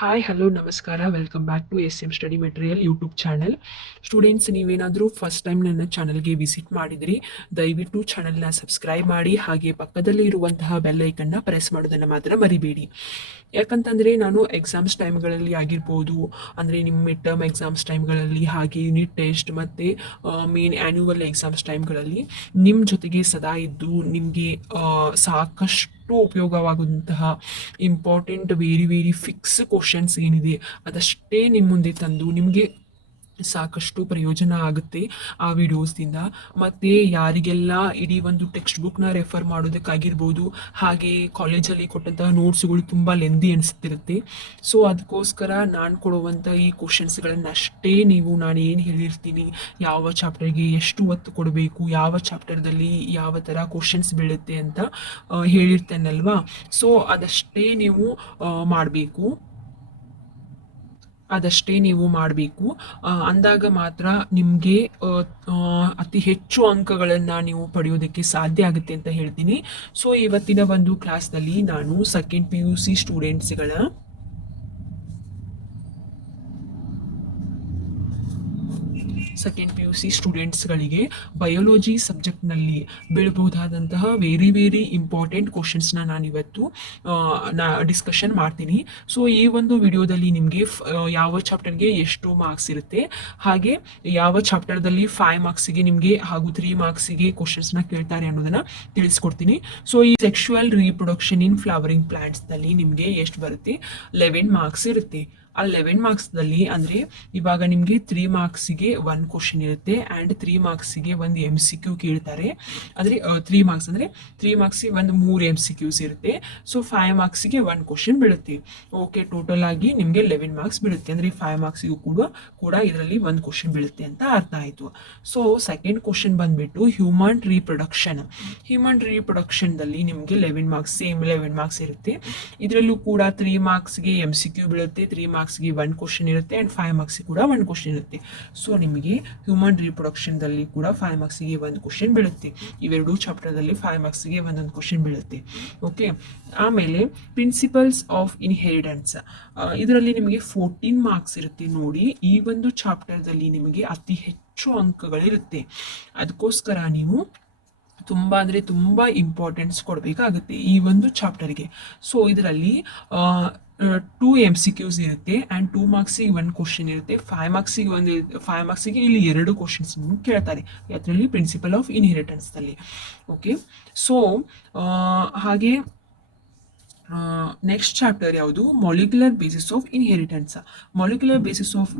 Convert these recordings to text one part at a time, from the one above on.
Hi hello ನಮಸ್ಕಾರ welcome back to S M study material YouTube channel. Students, ನೀವೇನಾದರೂ first time ನನ್ನ ಚಾನಲ್ಗೆ visit ಮಾಡಿದಿರಿ, ದಯವಿಟ್ಟು ಚಾನಲ್ನ ಸಬ್ಸ್ಕ್ರೈಬ್ ಮಾಡಿ, ಹಾಗೆ ಪಕ್ಕದಲ್ಲಿ ಇರುವಂತಹ ಬೆಲ್ ಐಕನ್ನ ಪ್ರೆಸ್ ಮಾಡೋದನ್ನು ಮಾತ್ರ ಮರಿಬೇಡಿ. ಯಾಕಂತಂದರೆ ನಾನು ಎಕ್ಸಾಮ್ಸ್ ಟೈಮ್ಗಳಲ್ಲಿ ಆಗಿರ್ಬೋದು, ಅಂದರೆ ನಿಮ್ಮ ಮಿಡ್ ಟರ್ಮ್ ಎಕ್ಸಾಮ್ಸ್ ಟೈಮ್ಗಳಲ್ಲಿ, ಹಾಗೆ ಯೂನಿಟ್ ಟೆಸ್ಟ್ ಮತ್ತು ಮೇನ್ ಆ್ಯನ್ಯುವಲ್ ಎಕ್ಸಾಮ್ಸ್ ಟೈಮ್ಗಳಲ್ಲಿ ನಿಮ್ಮ ಜೊತೆಗೆ ಸದಾ ಇದ್ದು ನಿಮಗೆ ಸಾಕಷ್ಟು ಉಪಯೋಗವಾಗುವಂತಹ important very very fix questions ಏನಿದೆ ಅದಷ್ಟೇ ನಿಮ್ಮ ಮುಂದೆ ತಂದು ನಿಮಗೆ ಸಾಕಷ್ಟು ಪ್ರಯೋಜನ ಆಗುತ್ತೆ ಆ ವಿಡಿಯೋಸ್ದಿಂದ. ಮತ್ತು ಯಾರಿಗೆಲ್ಲ ಇಡೀ ಒಂದು ಟೆಕ್ಸ್ಟ್ ಬುಕ್ನ ರೆಫರ್ ಮಾಡೋದಕ್ಕಾಗಿರ್ಬೋದು, ಹಾಗೆ ಕಾಲೇಜಲ್ಲಿ ಕೊಟ್ಟಂತಹ ನೋಟ್ಸ್ಗಳು ತುಂಬ ಲೆಂದಿ ಅನಿಸ್ತಿರುತ್ತೆ. ಸೊ ಅದಕ್ಕೋಸ್ಕರ ನಾನು ಕೊಡುವಂಥ ಈ ಕ್ವಶನ್ಸ್ಗಳನ್ನಷ್ಟೇ ನೀವು ನಾನು ಏನು ಹೇಳಿರ್ತೀನಿ, ಯಾವ ಚಾಪ್ಟರ್ಗೆ ಎಷ್ಟು ಒತ್ತು ಕೊಡಬೇಕು, ಯಾವ ಚಾಪ್ಟರ್ದಲ್ಲಿ ಯಾವ ಥರ ಕ್ವಶನ್ಸ್ ಬೀಳುತ್ತೆ ಅಂತ ಹೇಳಿರ್ತೇನಲ್ವಾ. ಸೊ ಅದಷ್ಟೇ ನೀವು ಮಾಡಬೇಕು. ಅಂದಾಗ ಮಾತ್ರ ನಿಮಗೆ ಅತಿ ಹೆಚ್ಚು ಅಂಕಗಳನ್ನು ನೀವು ಪಡೆಯೋದಕ್ಕೆ ಸಾಧ್ಯ ಆಗುತ್ತೆ ಅಂತ ಹೇಳ್ತೀನಿ. ಸೊ ಇವತ್ತಿನ ಒಂದು ಕ್ಲಾಸ್ನಲ್ಲಿ ನಾನು ಸೆಕೆಂಡ್ PUC ಸ್ಟೂಡೆಂಟ್ಸ್ಗಳ ಸ್ಟೂಡೆಂಟ್ಸ್ಗಳಿಗೆ ಬಯೋಲಜಿ ಸಬ್ಜೆಕ್ಟ್ನಲ್ಲಿ ಬೀಳಬಹುದಾದಂತಹ ವೆರಿ ಇಂಪಾರ್ಟೆಂಟ್ ಕ್ವಶನ್ಸ್ನ ನಾನಿವತ್ತು ಡಿಸ್ಕಷನ್ ಮಾಡ್ತೀನಿ. ಸೊ ಈ ಒಂದು ವಿಡಿಯೋದಲ್ಲಿ ನಿಮಗೆ ಯಾವ ಚಾಪ್ಟರ್ಗೆ ಎಷ್ಟು ಮಾರ್ಕ್ಸ್ ಇರುತ್ತೆ, ಹಾಗೆ ಯಾವ ಚಾಪ್ಟರ್ದಲ್ಲಿ 5 ಮಾರ್ಕ್ಸಿಗೆ ನಿಮಗೆ ಹಾಗೂ 3 ಮಾರ್ಕ್ಸಿಗೆ ಕ್ವಶನ್ಸ್ನ ಕೇಳ್ತಾರೆ ಅನ್ನೋದನ್ನ ತಿಳಿಸ್ಕೊಡ್ತೀನಿ. ಸೊ ಈ ಸೆಕ್ಷುವಲ್ ರೀಪ್ರೊಡಕ್ಷನ್ ಇನ್ ಫ್ಲವರಿಂಗ್ ಪ್ಲಾಂಟ್ಸ್ನಲ್ಲಿ ನಿಮಗೆ ಎಷ್ಟು ಬರುತ್ತೆ? 11 ಮಾರ್ಕ್ಸ್ ಇರುತ್ತೆ. ಆ 11 ಮಾರ್ಕ್ಸ್ದಲ್ಲಿ ಅಂದರೆ ಇವಾಗ ನಿಮಗೆ 3 ಮಾರ್ಕ್ಸಿಗೆ 1 ಕ್ವಶನ್ ಇರುತ್ತೆ ಆ್ಯಂಡ್ 3 ಮಾರ್ಕ್ಸಿಗೆ ಒಂದು MCQ ಕೇಳ್ತಾರೆ. ಅಂದರೆ 3 ಮಾರ್ಕ್ಸ್ ಅಂದರೆ 3 ಮಾರ್ಕ್ಸಿಗೆ ಒಂದು 3 MCQs ಇರುತ್ತೆ. ಸೊ 5 ಮಾರ್ಕ್ಸಿಗೆ 1 ಕ್ವಶನ್ ಬೀಳುತ್ತೆ. ಓಕೆ, ಟೋಟಲ್ ಆಗಿ ನಿಮಗೆ 11 ಮಾರ್ಕ್ಸ್ ಬೀಳುತ್ತೆ. ಅಂದರೆ 5 ಮಾರ್ಕ್ಸಿಗೂ ಕೂಡ ಇದರಲ್ಲಿ 1 ಕ್ವಶನ್ ಬೀಳುತ್ತೆ ಅಂತ ಅರ್ಥ ಆಯಿತು. ಸೊ ಸೆಕೆಂಡ್ ಕ್ವಶನ್ ಬಂದುಬಿಟ್ಟು ಹ್ಯೂಮನ್ ರೀಪ್ರೊಡಕ್ಷನ್ದಲ್ಲಿ ನಿಮಗೆ 11 ಮಾರ್ಕ್ಸ್, ಸೇಮ್ 11 ಮಾರ್ಕ್ಸ್ ಇರುತ್ತೆ. ಇದರಲ್ಲೂ ಕೂಡ 3 ಮಾರ್ಕ್ಸ್ಗೆ MCQ ಬೀಳುತ್ತೆ, 3 ಮಾರ್ಕ್ಸ್ಗೆ 1 ಕ್ವಶನ್ ಇರುತ್ತೆ ಆ್ಯಂಡ್ 5 ಮಾರ್ಕ್ಸ್ಗೆ ಕೂಡ 1 ಕ್ವಶನ್ ಇರುತ್ತೆ. ಸೊ ನಿಮಗೆ ಹ್ಯೂಮನ್ ರೀಪ್ರೊಡಕ್ಷನ್ದಲ್ಲಿ ಕೂಡ 5 ಮಾರ್ಕ್ಸ್ಗೆ 1 ಕ್ವಶನ್ ಬೀಳುತ್ತೆ. ಇವೆರಡೂ ಚಾಪ್ಟರ್ದಲ್ಲಿ 5 ಮಾರ್ಕ್ಸ್ಗೆ ಒಂದೊಂದು ಕ್ವಶನ್ ಬೀಳುತ್ತೆ. ಓಕೆ, ಆಮೇಲೆ ಪ್ರಿನ್ಸಿಪಲ್ಸ್ ಆಫ್ ಇನ್ಹೆರಿಟೆನ್ಸ್, ಇದರಲ್ಲಿ ನಿಮಗೆ 14 ಮಾರ್ಕ್ಸ್ ಇರುತ್ತೆ. ನೋಡಿ, ಈ ಒಂದು ಚಾಪ್ಟರ್ದಲ್ಲಿ ನಿಮಗೆ ಅತಿ ಹೆಚ್ಚು ಅಂಕಗಳಿರುತ್ತೆ. ಅದಕ್ಕೋಸ್ಕರ ನೀವು ತುಂಬ ಅಂದರೆ ತುಂಬ ಇಂಪಾರ್ಟೆನ್ಸ್ ಕೊಡಬೇಕಾಗುತ್ತೆ ಈ ಒಂದು ಚಾಪ್ಟರ್ಗೆ. ಸೊ ಇದರಲ್ಲಿ 2 MCQs ಇರುತ್ತೆ ಆ್ಯಂಡ್ 2 ಮಾರ್ಕ್ಸಿಗೆ 1 ಕ್ವಶನ್ ಇರುತ್ತೆ. 5 ಮಾರ್ಕ್ಸಿಗೆ ಇಲ್ಲಿ 2 ಕ್ವಶನ್ಸ್ ಕೇಳ್ತಾರೆ ಅದರಲ್ಲಿ ಪ್ರಿನ್ಸಿಪಲ್ ಆಫ್ ಇನ್ಹೆರಿಟೆನ್ಸ್ನಲ್ಲಿ. ಓಕೆ, ಸೊ ಹಾಗೆ ನೆಕ್ಸ್ಟ್ ಚಾಪ್ಟರ್ ಯಾವುದು? Molecular basis of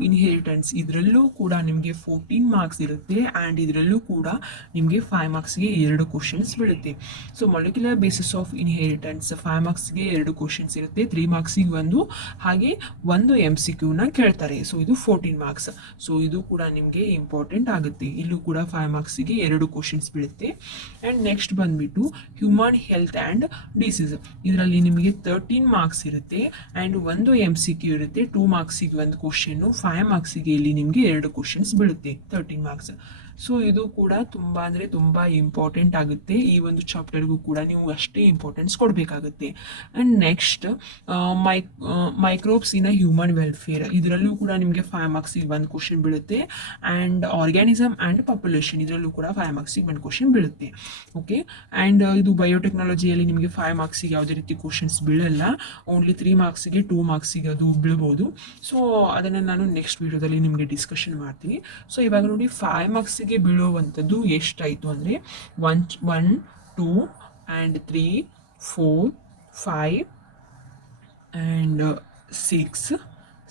inheritance. ಇದರಲ್ಲೂ ಕೂಡ ನಿಮಗೆ 14 ಮಾರ್ಕ್ಸ್ ಇರುತ್ತೆ ಆ್ಯಂಡ್ ಇದರಲ್ಲೂ ಕೂಡ ನಿಮಗೆ 5 ಮಾರ್ಕ್ಸ್ಗೆ 2 ಕ್ವಶನ್ಸ್ ಬೀಳುತ್ತೆ. So molecular basis of inheritance 5 ಮಾರ್ಕ್ಸ್ಗೆ 2 questions ಇರುತ್ತೆ, 3 ಮಾರ್ಕ್ಸಿಗೆ 1 ಹಾಗೆ 1 MCQನ ಕೇಳ್ತಾರೆ. ಸೊ ಇದು 14 ಮಾರ್ಕ್ಸ್. ಸೊ ಇದು ಕೂಡ ನಿಮಗೆ ಇಂಪಾರ್ಟೆಂಟ್ ಆಗುತ್ತೆ. ಇಲ್ಲೂ ಕೂಡ 5 ಮಾರ್ಕ್ಸಿಗೆ 2 ಕ್ವಶನ್ಸ್ ಬೀಳುತ್ತೆ. ಆ್ಯಂಡ್ ನೆಕ್ಸ್ಟ್ ಬಂದುಬಿಟ್ಟು ಹ್ಯೂಮನ್ ಹೆಲ್ತ್ ಆ್ಯಂಡ್ ಡಿಸೀಸ್. ಇದರಲ್ಲಿ ನಿಮಗೆ 13 ಮಾರ್ಕ್ಸ್ ಇರುತ್ತೆ ಆ್ಯಂಡ್ 1 MCQ ಇರುತ್ತೆ, 2 ಮಾರ್ಕ್ಸಿಗೆ 1 ಕ್ವಶನ್ನು, 5 ಮಾರ್ಕ್ಸಿಗೆ ಇಲ್ಲಿ ನಿಮಗೆ 2 ಕ್ವಶನ್ಸ್ ಬೀಳುತ್ತೆ, 13 ಮಾರ್ಕ್ಸ್. ಸೊ ಇದು ಕೂಡ ತುಂಬ ಅಂದರೆ ತುಂಬ ಇಂಪಾರ್ಟೆಂಟ್ ಆಗುತ್ತೆ. ಈ ಒಂದು ಚಾಪ್ಟರ್ಗೂ ಕೂಡ ನೀವು ಅಷ್ಟೇ ಇಂಪಾರ್ಟೆನ್ಸ್ ಕೊಡಬೇಕಾಗುತ್ತೆ. And next microbes in human welfare. ಇದರಲ್ಲೂ ಕೂಡ ನಿಮಗೆ 5 ಮಾರ್ಕ್ಸಿಗೆ 1 ಕ್ವಶನ್ ಬೀಳುತ್ತೆ ಆ್ಯಂಡ್ ಆರ್ಗ್ಯಾನಿಸಮ್ ಆ್ಯಂಡ್ ಪಾಪ್ಯುಲೇಷನ್ ಇದರಲ್ಲೂ ಕೂಡ 5 ಮಾರ್ಕ್ಸಿಗೆ 1 ಕ್ವಶನ್ ಬೀಳುತ್ತೆ. ಓಕೆ, ಆ್ಯಂಡ್ ಇದು ಬಯೋಟೆಕ್ನಾಲಜಿಯಲ್ಲಿ ನಿಮಗೆ 5 ಮಾರ್ಕ್ಸಿಗೆ ಯಾವುದೇ ರೀತಿ ಕ್ವಶನ್ಸ್ ಬೀಳಲ್ಲ, ಓನ್ಲಿ 3 ಮಾರ್ಕ್ಸಿಗೆ 2 ಮಾರ್ಕ್ಸಿಗೆ ಅದು ಬೀಳ್ಬೋದು. ಸೊ ಅದನ್ನು ನಾನು ನೆಕ್ಸ್ಟ್ ವಿಡಿಯೋದಲ್ಲಿ ನಿಮಗೆ ಡಿಸ್ಕಷನ್ ಮಾಡ್ತೀನಿ. ಸೊ ಇವಾಗ ನೋಡಿ 5 ಮಾರ್ಕ್ಸಿಗೆ ಬೀಳುವಂಥದ್ದು ಎಷ್ಟಾಯಿತು ಅಂದರೆ 1, 2 ಆ್ಯಂಡ್ 3, 4, 5 ಆ್ಯಂಡ್ 6,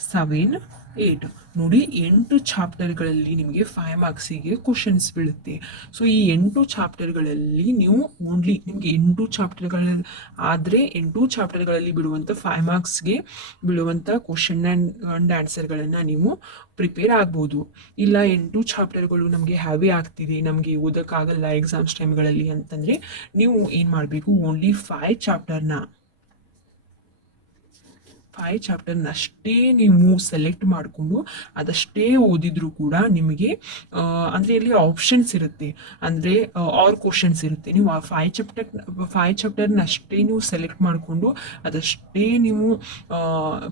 7, 8. ನೋಡಿ, 8 ಚಾಪ್ಟರ್ಗಳಲ್ಲಿ ನಿಮಗೆ 5 ಮಾರ್ಕ್ಸಿಗೆ ಕ್ವಶನ್ಸ್ ಬೀಳುತ್ತೆ. ಸೊ ಈ 8 ಚಾಪ್ಟರ್ಗಳಲ್ಲಿ ನೀವು ಓನ್ಲಿ ನಿಮಗೆ 8 ಚಾಪ್ಟರ್ಗಳಲ್ಲಿ ಆದರೆ 8 ಚಾಪ್ಟರ್ಗಳಲ್ಲಿ ಬಿಡುವಂಥ 5 ಮಾರ್ಕ್ಸ್ಗೆ ಬೀಳುವಂಥ ಕ್ವಶನ್ ಆ್ಯಂಡ್ ಆನ್ಸರ್ಗಳನ್ನು ನೀವು ಪ್ರಿಪೇರ್ ಆಗ್ಬೋದು. ಇಲ್ಲ 8 ಚಾಪ್ಟರ್ಗಳು ನಮಗೆ ಹ್ಯಾವಿ ಆಗ್ತಿದೆ, ನಮಗೆ ಓದೋಕ್ಕಾಗಲ್ಲ ಎಕ್ಸಾಮ್ಸ್ ಟೈಮ್ಗಳಲ್ಲಿ ಅಂತಂದರೆ ನೀವು ಏನು ಮಾಡಬೇಕು, ಓನ್ಲಿ 5 5 ಚಾಪ್ಟರ್ನಷ್ಟೇ ನೀವು ಸೆಲೆಕ್ಟ್ ಮಾಡಿಕೊಂಡು ಅದಷ್ಟೇ ಓದಿದ್ರು ಕೂಡ ನಿಮಗೆ ಅಂದರೆ ಇಲ್ಲಿ ಆಪ್ಷನ್ಸ್ ಇರುತ್ತೆ, ಅಂದರೆ ಆರ್ ಕ್ವಶನ್ಸ್ ಇರುತ್ತೆ. ನೀವು ಆ 5 ಚಾಪ್ಟರ್ನಷ್ಟೇ ನೀವು ಸೆಲೆಕ್ಟ್ ಮಾಡಿಕೊಂಡು ಅದಷ್ಟೇ ನೀವು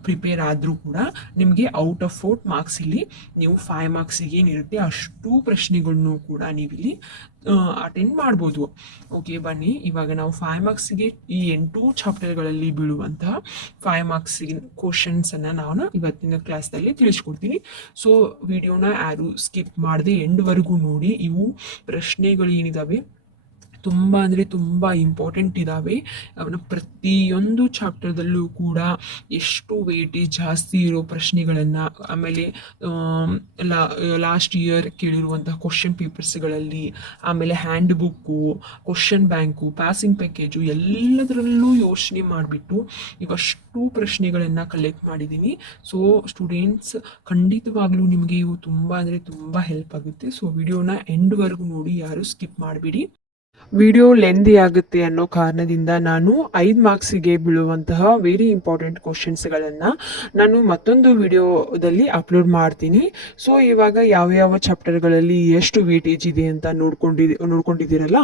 ಪ್ರಿಪೇರ್ ಆದರೂ ಕೂಡ ನಿಮಗೆ ಔಟ್ ಆಫ್ 4 ಮಾರ್ಕ್ಸ್ ಇಲ್ಲಿ ನೀವು 5 ಮಾರ್ಕ್ಸಿಗೆ ಏನಿರುತ್ತೆ ಅಷ್ಟು ಪ್ರಶ್ನೆಗಳನ್ನು ಕೂಡ ನೀವಿಲ್ಲಿ ಅಟೆಂಡ್ ಮಾಡ್ಬೋದು. ಓಕೆ, ಬನ್ನಿ ಇವಾಗ ನಾವು 5 ಮಾರ್ಕ್ಸಿಗೆ ಈ 8 ಚಾಪ್ಟರ್ಗಳಲ್ಲಿ ಬೀಳುವಂತಹ 5 ಮಾರ್ಕ್ಸಿಗೆ ಕ್ವಶನ್ಸನ್ನು ನಾನು ಇವತ್ತಿನ ಕ್ಲಾಸ್ದಲ್ಲಿ ತಿಳಿಸ್ಕೊಡ್ತೀನಿ. ಸೊ ವಿಡಿಯೋನ ಯಾರು ಸ್ಕಿಪ್ ಮಾಡದೆ ಎಂಡ್ವರೆಗೂ ನೋಡಿ. ಇವು ಪ್ರಶ್ನೆಗಳೇನಿದ್ದಾವೆ ತುಂಬ ಅಂದರೆ ತುಂಬ ಇಂಪಾರ್ಟೆಂಟ್ ಇದ್ದಾವೆ. ಅವನ ಪ್ರತಿಯೊಂದು ಚಾಪ್ಟರ್ದಲ್ಲೂ ಕೂಡ ಎಷ್ಟು ವೇಟೇಜ್ ಜಾಸ್ತಿ ಇರೋ ಪ್ರಶ್ನೆಗಳನ್ನು, ಆಮೇಲೆ ಲಾಸ್ಟ್ ಇಯರ್ ಕೇಳಿರುವಂತಹ ಕ್ವಶನ್ ಪೇಪರ್ಸ್ಗಳಲ್ಲಿ, ಆಮೇಲೆ hand book, question bank, passing package ಎಲ್ಲದರಲ್ಲೂ ಯೋಚನೆ ಮಾಡಿಬಿಟ್ಟು ಇವಷ್ಟು ಪ್ರಶ್ನೆಗಳನ್ನು ಕಲೆಕ್ಟ್ ಮಾಡಿದ್ದೀನಿ. ಸೊ ಸ್ಟೂಡೆಂಟ್ಸ್, ಖಂಡಿತವಾಗ್ಲೂ ನಿಮಗೆ ಇವು ತುಂಬ ಅಂದರೆ ತುಂಬ ಹೆಲ್ಪ್ ಆಗುತ್ತೆ. ಸೊ ವಿಡಿಯೋನ ಎಂಡ್ವರೆಗೂ ನೋಡಿ, ಯಾರು ಸ್ಕಿಪ್ ಮಾಡಬೇಡಿ. ವಿಡಿಯೋ ಲೆಂದಿ ಆಗುತ್ತೆ ಅನ್ನೋ ಕಾರಣದಿಂದ ನಾನು 5 ಮಾರ್ಕ್ಸಿಗೆ ಬೀಳುವಂತಹ ವೆರಿ ಇಂಪಾರ್ಟೆಂಟ್ ಕ್ವಶನ್ಸ್ಗಳನ್ನು ನಾನು ಮತ್ತೊಂದು ವಿಡಿಯೋದಲ್ಲಿ ಅಪ್ಲೋಡ್ ಮಾಡ್ತೀನಿ. ಸೊ ಇವಾಗ ಯಾವ್ಯಾವ ಚಾಪ್ಟರ್ಗಳಲ್ಲಿ ಎಷ್ಟು ವೇಟೇಜ್ ಇದೆ ಅಂತ ನೋಡ್ಕೊಂಡಿದ್ದೀರಲ್ಲ,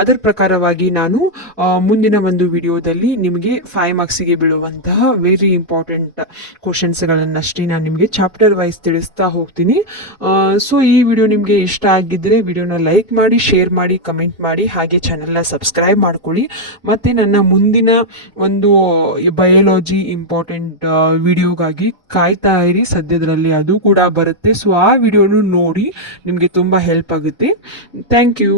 ಅದರ ಪ್ರಕಾರವಾಗಿ ನಾನು ಮುಂದಿನ ಒಂದು ವಿಡಿಯೋದಲ್ಲಿ ನಿಮಗೆ 5 ಮಾರ್ಕ್ಸಿಗೆ ಬೀಳುವಂತಹ ವೆರಿ ಇಂಪಾರ್ಟೆಂಟ್ ಕ್ವಶನ್ಸ್ಗಳನ್ನಷ್ಟೇ ನಾನು ನಿಮಗೆ ಚಾಪ್ಟರ್ ವೈಸ್ ತಿಳಿಸ್ತಾ ಹೋಗ್ತೀನಿ. ಸೊ ಈ ವಿಡಿಯೋ ನಿಮಗೆ ಇಷ್ಟ ಆಗಿದ್ದರೆ ವಿಡಿಯೋನ ಲೈಕ್ ಮಾಡಿ, ಶೇರ್ ಮಾಡಿ, ಕಮೆಂಟ್ ಮಾಡಿ, ಹಾಗೆ ಚಾನೆಲ್ನ ಸಬ್ಸ್ಕ್ರೈಬ್ ಮಾಡ್ಕೊಳ್ಳಿ. ಮತ್ತು ನನ್ನ ಮುಂದಿನ ಒಂದು ಬಯಾಲಜಿ ಇಂಪಾರ್ಟೆಂಟ್ ವಿಡಿಯೋಗಾಗಿ ಕಾಯ್ತಾ ಇರಿ. ಸದ್ಯದರಲ್ಲಿ ಅದು ಕೂಡ ಬರುತ್ತೆ. ಸೊ ಆ ವಿಡಿಯೋನು ನೋಡಿ, ನಿಮಗೆ ತುಂಬ ಹೆಲ್ಪ್ ಆಗುತ್ತೆ. Thank you.